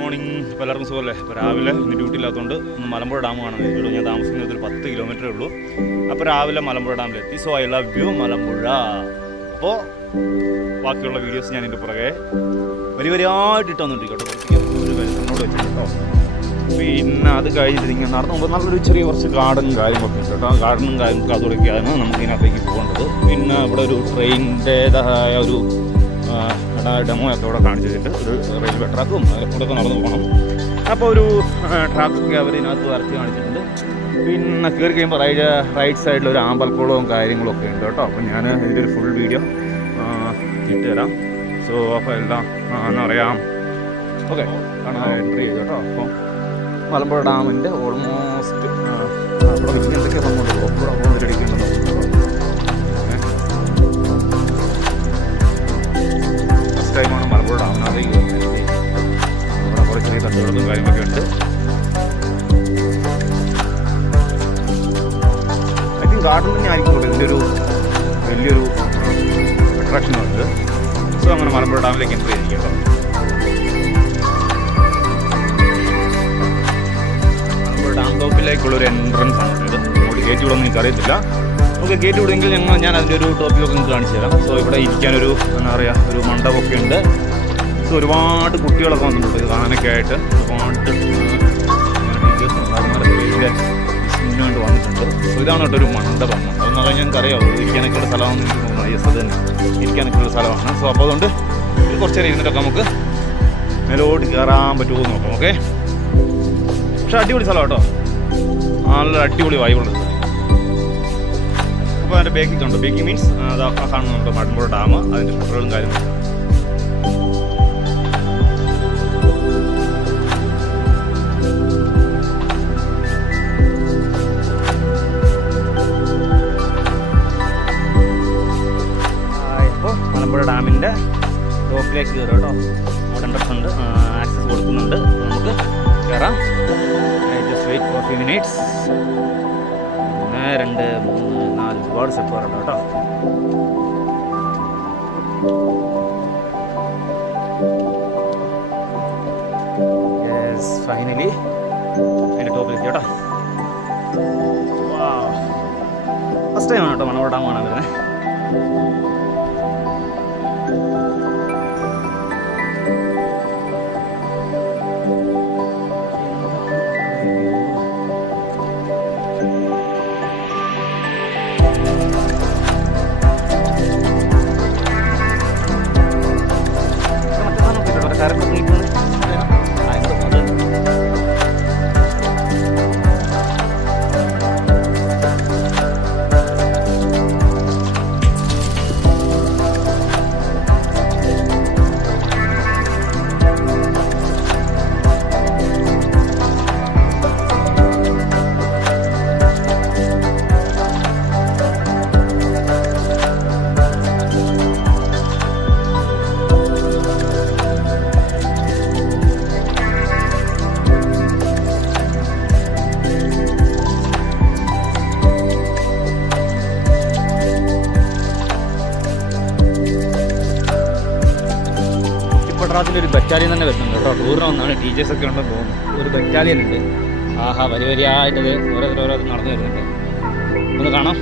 Morning. ഇപ്പോൾ എല്ലാവർക്കും സുഖമല്ലേ? ഇപ്പോൾ രാവിലെ ഇന്ന് ഡ്യൂട്ടി ഇല്ലാത്തതുകൊണ്ട് ഇന്ന് മലമ്പുഴ ഡാം കാണാൻ ഇവിടെ ഞാൻ താമസിക്കുന്നത് ഒരു 10 കിലോമീറ്ററേ ഉള്ളൂ. അപ്പോൾ രാവിലെ മലമ്പുഴ ഡാമിലെത്തി. So I love you Malampuzha. അപ്പോൾ ബാക്കിയുള്ള വീഡിയോസ് ഞാൻ ഇതിൻ്റെ പുറകെ വരിയായിട്ട് ഇട്ട് വന്നിട്ട് ഒരു വെളിച്ചെണ്ണോട് വെച്ചിട്ട് കേട്ടോ. പിന്നെ അത് കഴിഞ്ഞിട്ട് ഇങ്ങനെ നടന്നു പോകുമ്പോൾ നല്ലൊരു ചെറിയ കുറച്ച് ഗാർഡനും കാര്യങ്ങളൊക്കെ ഉണ്ട് കേട്ടോ. ഗാർഡനും കാര്യങ്ങളൊക്കെ അതോടൊക്കെയാണ് നമുക്ക് ഇതിനകത്തേക്ക് പോകേണ്ടത്. പിന്നെ ഇവിടെ ഒരു ട്രെയിനിൻ്റേതായ ഒരു ഡെമോ ഒക്കെ ഇവിടെ കാണിച്ചിട്ടുണ്ട്. ഒരു റെയിൽവേ ട്രാക്കും കൂടെ ഒക്കെ നടന്നു പോകണം. അപ്പോൾ ഒരു ട്രാക്കൊക്കെ അവർ ഇതിനകത്ത് വരച്ച് കാണിച്ചിട്ടുണ്ട്. പിന്നെ കയറി കഴിയുമ്പോൾ റൈറ്റ് സൈഡിൽ ഒരു ആമ്പൽക്കുളവും കാര്യങ്ങളൊക്കെ ഉണ്ട് കേട്ടോ. അപ്പോൾ ഞാൻ ഇതിൻ്റെ ഒരു ഫുൾ വീഡിയോ ഇട്ടുതരാം. സോ അപ്പോൾ എല്ലാം എന്താ പറയാം, ഓക്കെ കാണാൻ എൻട്രി ചെയ്തു കേട്ടോ. അപ്പോൾ മലമ്പുഴ ഡാമിൻ്റെ ഓൾമോസ്റ്റ് അവിടെ എന്തൊക്കെ വന്നോട്ട് ഇവിടെ പോകാൻ ഫസ്റ്റ് ടൈമാണ് മലമ്പുഴ ഡാമിനകത്തേക്ക് വരുന്നത്. ഇവിടെ കുറേ ചെറിയ തട്ടുകളും കാര്യങ്ങളൊക്കെ ഉണ്ട്. ഐ തിങ്ക് ഗാർഡൻ തന്നെ ആയിരിക്കും ഇതിൻ്റെ ഒരു വലിയൊരു അട്രാക്ഷനുണ്ട്. സോ അങ്ങനെ മലമ്പുഴ ഡാമിലേക്ക് എൻട്രി ചെയ്തിരിക്കും കേട്ടോ. മലമ്പുഴ ഡാം ടോപ്പിലേക്കുള്ളൊരു എൻട്രൻസ് ആണ് ഇത്. അങ്ങോട്ട് ഗേറ്റ് വിടുമെന്ന് എനിക്കറിയത്തില്ല. ഓക്കെ, ഗേറ്റ് വിടുമെങ്കിൽ ഞാൻ അതിൻ്റെ ഒരു ടോപ്പിലൊക്കെ നിങ്ങൾക്ക് കാണിച്ചു തരാം. സോ ഇവിടെ ഇരിക്കാനൊരു എന്താ പറയുക ഒരു മണ്ഡപമൊക്കെ ഉണ്ട്. സോ ഒരുപാട് കുട്ടികളൊക്കെ വന്നിട്ടുണ്ട് ഇത് കാണാനൊക്കെ ആയിട്ട്. ഒരുപാട് ടീച്ചേഴ്സും സാറന്മാരൊക്കെ ഇതിൻ്റെ വിസിറ്റിന് വേണ്ടി വന്നിട്ടുണ്ട്. സോ ഇതാണ് കേട്ടോ ഒരു മണ്ഡപം. അതെന്ന് പറഞ്ഞാൽ ഞങ്ങൾക്കറിയാം ഇരിക്കാനൊക്കെ ഉള്ള സ്ഥലമാണെന്ന് എനിക്ക് തോന്നുന്നു. യെസ്, അത് തന്നെ ഇരിക്കാനൊക്കെ ഉള്ള സ്ഥലമാണ്. സോ അപ്പോൾ അതുകൊണ്ട് കുറച്ച് നേരം ഇരുന്നിട്ടൊക്കെ നമുക്ക് മേലോട്ട് കയറാൻ പറ്റുമോ എന്ന് നോക്കാം. ഓക്കെ, പക്ഷേ അടിപൊളി സ്ഥലം കേട്ടോ, നല്ല അടിപൊളി വൈബുള്ളത്. അപ്പോൾ അതിൻ്റെ ബേക്കിംഗ് ഉണ്ട്. ബേക്കിംഗ് മീൻസ് അത് കാണുന്നുണ്ട് മലമ്പുഴ ഡാം, അതിൻ്റെ ഷട്ടറുകളും കാര്യങ്ങളും. ഇപ്പോൾ മലമ്പുഴ ഡാമിൻ്റെ ടോപ്പിലേക്ക് കയറും കേട്ടോ. അവിടെ എൻട്രൻസ് ഉണ്ട്, ആക്സസ് കൊടുക്കുന്നുണ്ട്, നമുക്ക് കയറാം. Just wait for few minutes. 1 2 3 4 ഒരുപാട് സ്റ്റെപ്പ് വരണ്ട കേട്ടോ. യെസ്, ഫൈനലി അതിൻ്റെ ടോപ്പിലെത്തി കേട്ടോ. ഫസ്റ്റ് ടൈമാണ് കേട്ടോ മലമ്പുഴ ഡാം കാണാൻ വരുന്നത്. പട്ടണത്തിലൊരു ബറ്റാലിയൻ തന്നെ വരുന്നുണ്ട് കേട്ടോ. ടൂറിന് വന്നാണ്, ടീച്ചേഴ്സൊക്കെ ഉണ്ടെന്ന് തോന്നുന്നു. ഒരു ബറ്റാലിയൻ ഉണ്ട്. ആഹാ, വരിയായിട്ടത് ഓരോരുത്തർ നടന്നു വരുന്നുണ്ട്. ഒന്ന് കാണാം.